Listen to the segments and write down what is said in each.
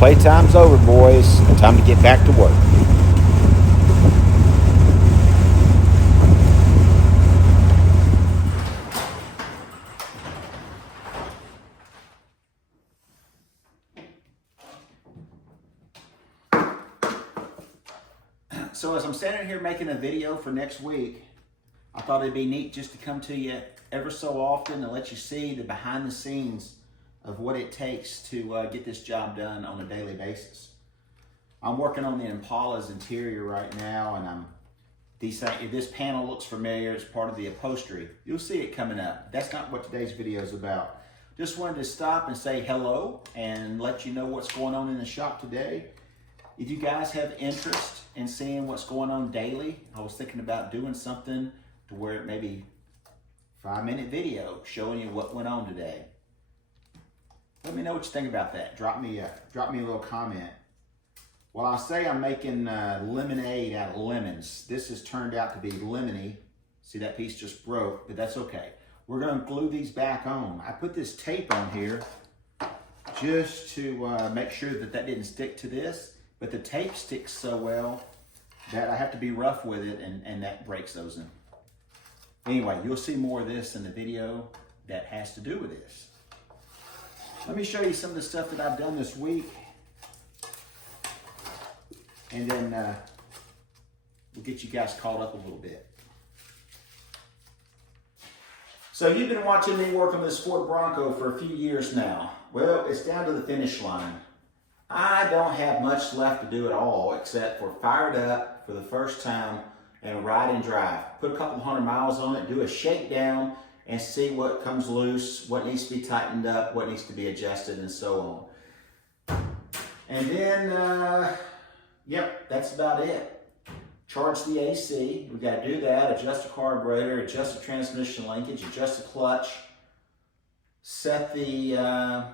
Playtime's over, boys. Time to get back to work. So as I'm standing here making a video for next week, I thought it'd be neat just to come to you ever so often and let you see the behind the scenes of what it takes to get this job done on a daily basis. I'm working on the Impala's interior right now, and if this panel looks familiar, it's part of the upholstery. You'll see it coming up. That's not what today's video is about. Just wanted to stop and say hello and let you know what's going on in the shop today. If you guys have interest in seeing what's going on daily, I was thinking about doing something to where it may be a 5-minute video showing you what went on today. Let me know what you think about that. Drop me a little comment. Well, I'll say I'm making lemonade out of lemons. This has turned out to be lemony. See, that piece just broke, but that's okay. We're gonna glue these back on. I put this tape on here just to make sure that didn't stick to this, but the tape sticks so well that I have to be rough with it, and that breaks those in. Anyway, you'll see more of this in the video that has to do with this. Let me show you some of the stuff that I've done this week, and then we'll get you guys caught up a little bit. So you've been watching me work on this Ford Bronco for a few years now. Well, it's down to the finish line. I don't have much left to do at all except for fire it up for the first time and ride and drive. Put a couple hundred miles on it, do a shakedown, and see what comes loose, what needs to be tightened up, what needs to be adjusted, and so on. And then, yep, that's about it. Charge the AC, we gotta do that, adjust the carburetor, adjust the transmission linkage, adjust the clutch, set the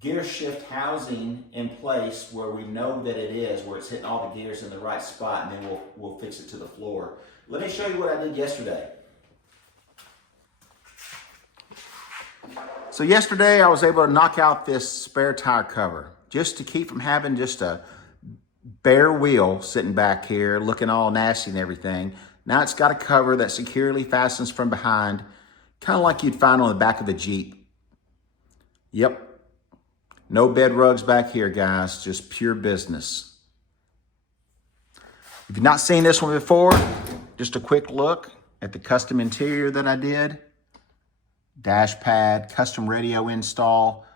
gear shift housing in place where we know that it is, where it's hitting all the gears in the right spot, and then we'll fix it to the floor. Let me show you what I did yesterday. So yesterday I was able to knock out this spare tire cover just to keep from having just a bare wheel sitting back here looking all nasty and everything. Now it's got a cover that securely fastens from behind, kind of like you'd find on the back of a Jeep. Yep. No bed rugs back here, guys, just pure business. If you've not seen this one before, just a quick look at the custom interior that I did. Dash pad, custom radio install,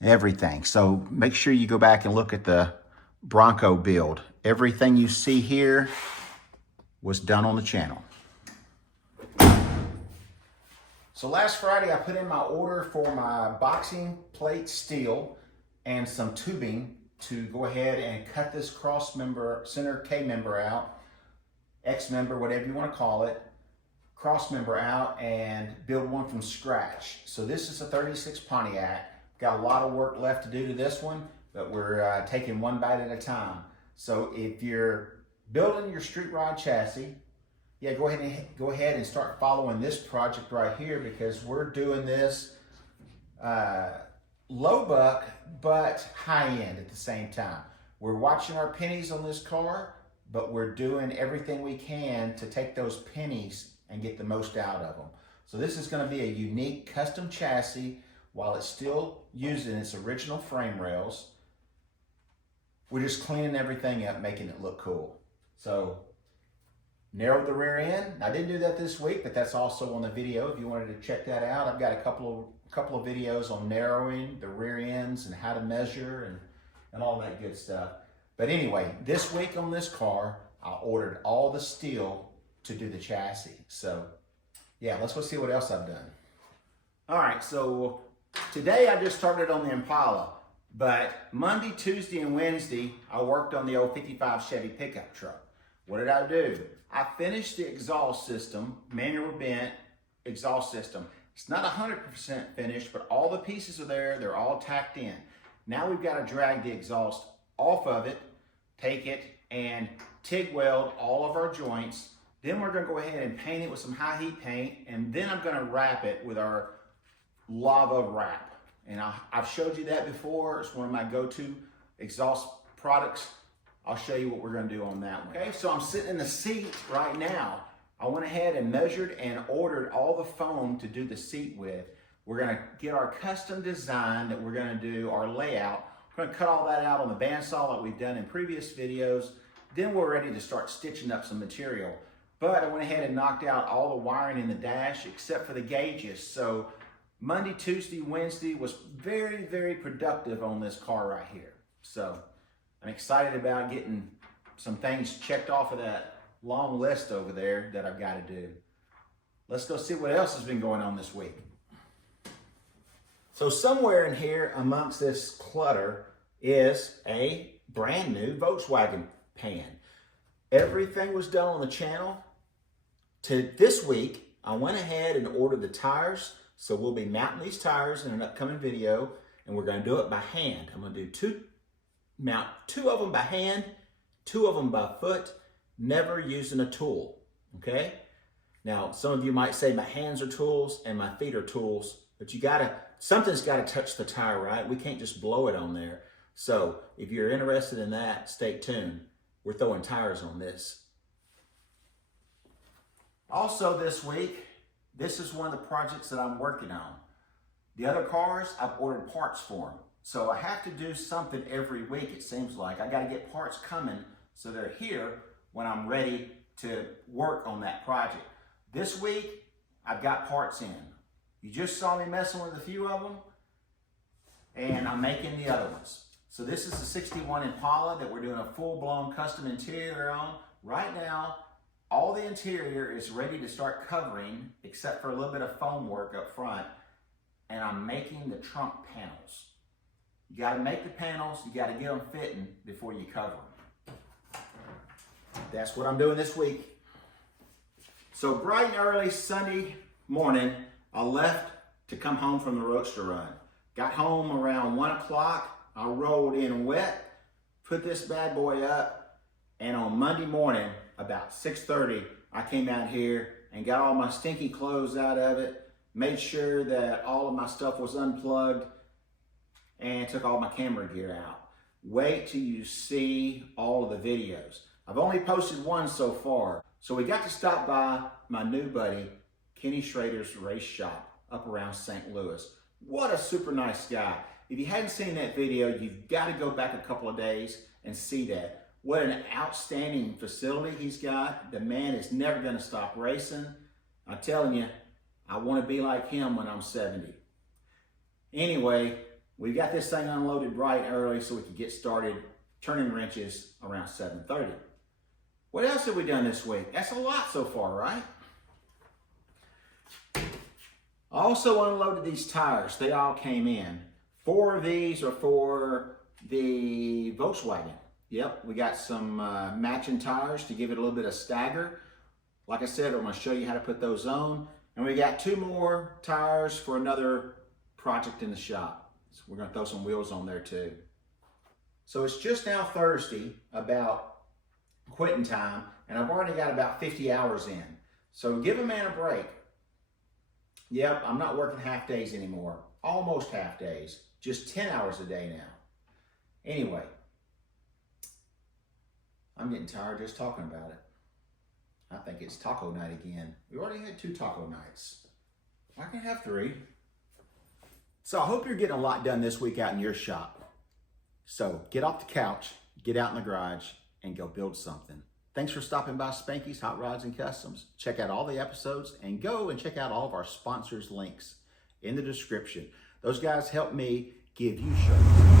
everything. So make sure you go back and look at the Bronco build. Everything you see here was done on the channel. So last Friday I put in my order for my boxing plate steel and some tubing to go ahead and cut this cross member, center K member out, X member, whatever you want to call it, cross member out, and build one from scratch. So this is a 36 Pontiac. Got a lot of work left to do to this one, but we're taking one bite at a time. So if you're building your street rod chassis, yeah, go ahead and start following this project right here, because we're doing this low buck but high end at the same time. We're watching our pennies on this car, but we're doing everything we can to take those pennies and get the most out of them. So this is going to be a unique custom chassis while it's still using its original frame rails. We're just cleaning everything up, making it look cool. So narrowed the rear end. I didn't do that this week, but that's also on the video if you wanted to check that out. I've got a couple of videos on narrowing the rear ends and how to measure and all that good stuff. But anyway, this week on this car, I ordered all the steel to do the chassis. So yeah, let's go see what else I've done. All right, so today I just started on the Impala, but Monday, Tuesday, and Wednesday, I worked on the old 55 Chevy pickup truck. What did I do? I finished the exhaust system, manual vent exhaust system. It's not 100% finished, but all the pieces are there. They're all tacked in. Now we've got to drag the exhaust off of it, take it and TIG weld all of our joints. Then we're going to go ahead and paint it with some high heat paint, and then I'm going to wrap it with our lava wrap. And I've showed you that before. It's one of my go-to exhaust products. I'll show you what we're gonna do on that one. Okay, so I'm sitting in the seat right now. I went ahead and measured and ordered all the foam to do the seat with. We're gonna get our custom design that we're gonna do, our layout. We're gonna cut all that out on the bandsaw like we've done in previous videos. Then we're ready to start stitching up some material. But I went ahead and knocked out all the wiring in the dash except for the gauges. So Monday, Tuesday, Wednesday was very, very productive on this car right here. So I'm excited about getting some things checked off of that long list over there that I've got to do. Let's go see what else has been going on this week. So somewhere in here amongst this clutter is a brand new Volkswagen pan. Everything was done on the channel. To this week, I went ahead and ordered the tires. So we'll be mounting these tires in an upcoming video, and we're gonna do it by hand. I'm gonna do mount two of them by hand, two of them by foot, never using a tool, okay? Now, some of you might say my hands are tools and my feet are tools, but something's gotta touch the tire, right? We can't just blow it on there. So if you're interested in that, stay tuned. We're throwing tires on this. Also this week, this is one of the projects that I'm working on. The other cars, I've ordered parts for them. So I have to do something every week, it seems like. I gotta get parts coming so they're here when I'm ready to work on that project. This week, I've got parts in. You just saw me messing with a few of them, and I'm making the other ones. So this is the 61 Impala that we're doing a full-blown custom interior on. Right now, all the interior is ready to start covering, except for a little bit of foam work up front, and I'm making the trunk panels. You gotta make the panels, you gotta get them fitting before you cover them. That's what I'm doing this week. So bright and early Sunday morning, I left to come home from the roadster run. Got home around 1 o'clock, I rolled in wet, put this bad boy up, and on Monday morning, about 6:30, I came out here and got all my stinky clothes out of it, made sure that all of my stuff was unplugged, and took all my camera gear out. Wait till you see all of the videos. I've only posted one so far. So we got to stop by my new buddy, Kenny Schrader's race shop up around St. Louis. What a super nice guy. If you hadn't seen that video, you've got to go back a couple of days and see that. What an outstanding facility he's got. The man is never going to stop racing. I'm telling you, I want to be like him when I'm 70. Anyway, we got this thing unloaded bright and early so we could get started turning wrenches around 7:30. What else have we done this week? That's a lot so far, right? I also unloaded these tires. They all came in. 4 of these are for the Volkswagen. Yep, we got some matching tires to give it a little bit of stagger. Like I said, I'm going to show you how to put those on. And we got 2 more tires for another project in the shop. So we're going to throw some wheels on there too. So it's just now Thursday, about quitting time, and I've already got about 50 hours in. So give a man a break. Yep, I'm not working half days anymore. Almost half days. Just 10 hours a day now. Anyway, I'm getting tired just talking about it. I think it's taco night again. We already had 2 taco nights. I can have 3. So I hope you're getting a lot done this week out in your shop. So get off the couch, get out in the garage, and go build something. Thanks for stopping by Spanky's Hot Rods and Customs. Check out all the episodes and go and check out all of our sponsors' links in the description. Those guys help me give you shows.